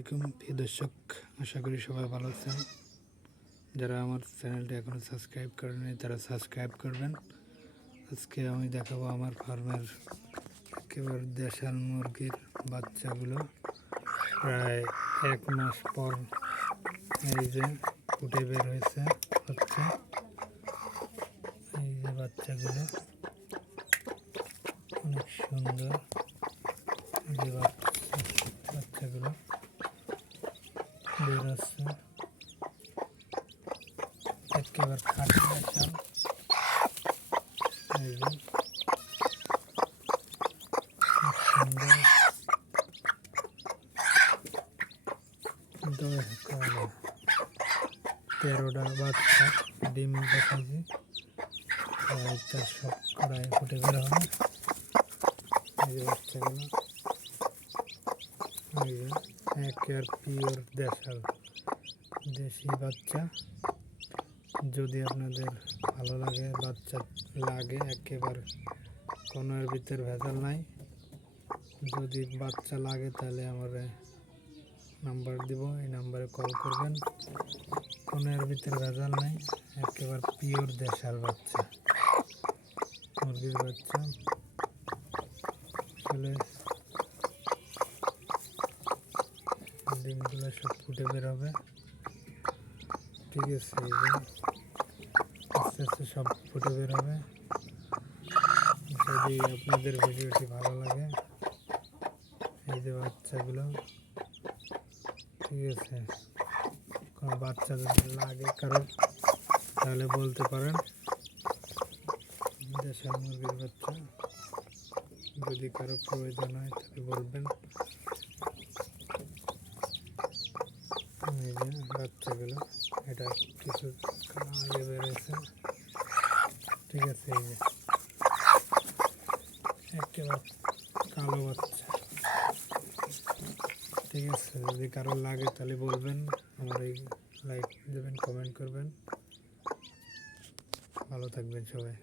আলাইকুম প্রিয় দর্শক, আশা করি সবাই ভালো আছেন। যারা আমার চ্যানেলটি এখনও সাবস্ক্রাইব করেনি তারা সাবস্ক্রাইব করবেন। আজকে আমি দেখাবো আমার ফার্মের একেবারে দেশাল মুরগির বাচ্চাগুলো। প্রায় 1 মাস পর এই যে ফুটে বের হয়েছে হচ্ছে, এই যে বাচ্চাগুলো অনেক সুন্দর। এই যে বাচ্চাগুলো বের হচ্ছে, একেবারে খাঁটি দেশাল। এই যে সুন্দর 13টা বাচ্চা ডিম দেখাচ্ছি। তার সব কড়াই ফুটে বের হবে। এই যে বাচ্চাগুলো, এই যে একেবারে পিওর দেশাল দেশি বাচ্চা। যদি আপনাদের ভালো লাগে, বাচ্চা লাগে একেবারে কোনো এর ভিতর ভেজাল নাই। যদি বাচ্চা লাগে তাহলে আমার নাম্বার দিব, এই নাম্বারে কল করবেন। কোনো এর ভিতর ভেজাল নাই, একেবারে পিওর দেশাল বাচ্চা মুরগির বাচ্চা। আসলে ডিমগুলো সব ফুটে বের হবে, ঠিক আছে। এই যে আস্তে আস্তে সব ফুটে বের হবে। যদি আপনাদের ভিডিওটি ভালো লাগে, এই যে বাচ্চাগুলো, ঠিক আছে। কোনো বাচ্চা যদি লাগে কারো তাহলে বলতে পারেন। দেশাল মুরগির বাচ্চা যদি কারো প্রয়োজন হয় তাহলে বলবেন। এই যে বাচ্চাগুলো, এটা কিছু আগে বেড়েছে, ঠিক আছে। এই যে একেবারে কালো বাচ্চা, ঠিক আছে। যদি কারো লাগে তাহলে বলবেন, আমার এই লাইক দেবেন, কমেন্ট করবেন। ভালো থাকবেন সবাই।